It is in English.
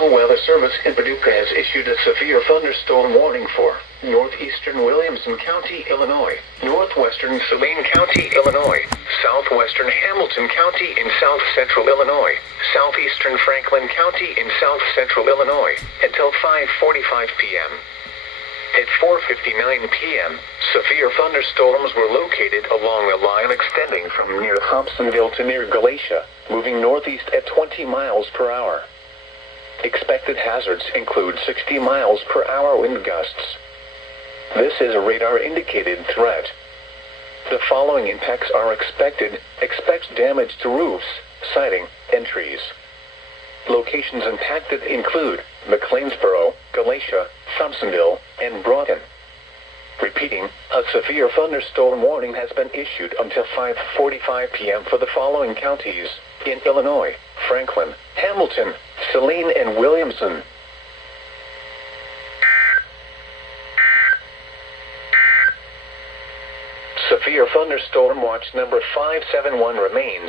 National Weather Service in Paducah has issued a severe thunderstorm warning for northeastern Williamson County, Illinois, northwestern Saline County, Illinois, southwestern Hamilton County in south central Illinois, southeastern Franklin County in south central Illinois, until 5:45 p.m. At 4:59 p.m., severe thunderstorms were located along a line extending from near Thompsonville to near Galatia, moving northeast at 20 miles per hour. Expected hazards include 60 miles per hour wind gusts. This is a radar-indicated threat. The following impacts are expected. Expect damage to roofs, siding, and trees. Locations impacted include McLeansboro, Galatia, Thompsonville, and Broughton. Repeating, a severe thunderstorm warning has been issued until 5:45 p.m. for the following counties in Illinois: Franklin, Hamilton, Saline, and Williamson. Severe thunderstorm watch number 571 remains